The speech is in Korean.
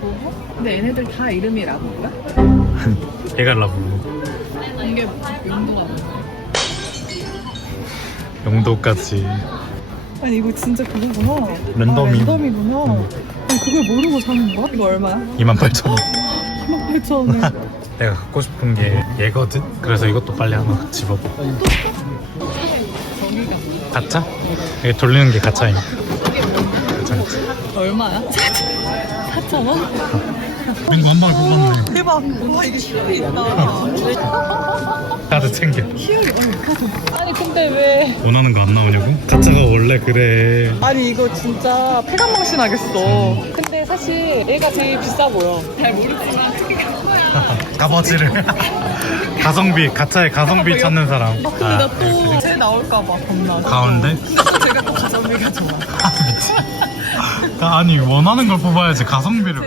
라부부? 근데 얘네들 다 이름이 라부부야? 얘가 라부 이게 용도가 뭐야? 용도까지 아니 이거 진짜 그거구나. 랜덤이. 아, 랜덤이구나. 응. 아니 그걸 모르고 사는 거야? 이거 얼마야? 28,000원 18,000원. 내가 갖고 싶은 게 얘거든? 그래서 이것도 빨리 하나 집어봐 저기가 가차? 이게 돌리는 게 가차임 가차 얼마야? 4,000원? 맹구 한 방에 뽑았네 대박. 와 이게 희열이 있다. 카드 챙겨 희열이 어니 근데 왜? 원하는 거 안 나오냐고? 가차가 원래 그래 아니 이거 진짜 폐간망신 하겠어. 근데 사실 얘가 제일 비싸 보여. 잘 모르지만 값어치를 가성비 가차의 가성비 찾는 사람 근데 아, 나또 쟤 나올까봐 겁나. 가운데? 근데 또 제가 또 가성비가 좋아. 아니 원하는 걸 뽑아야지 가성비를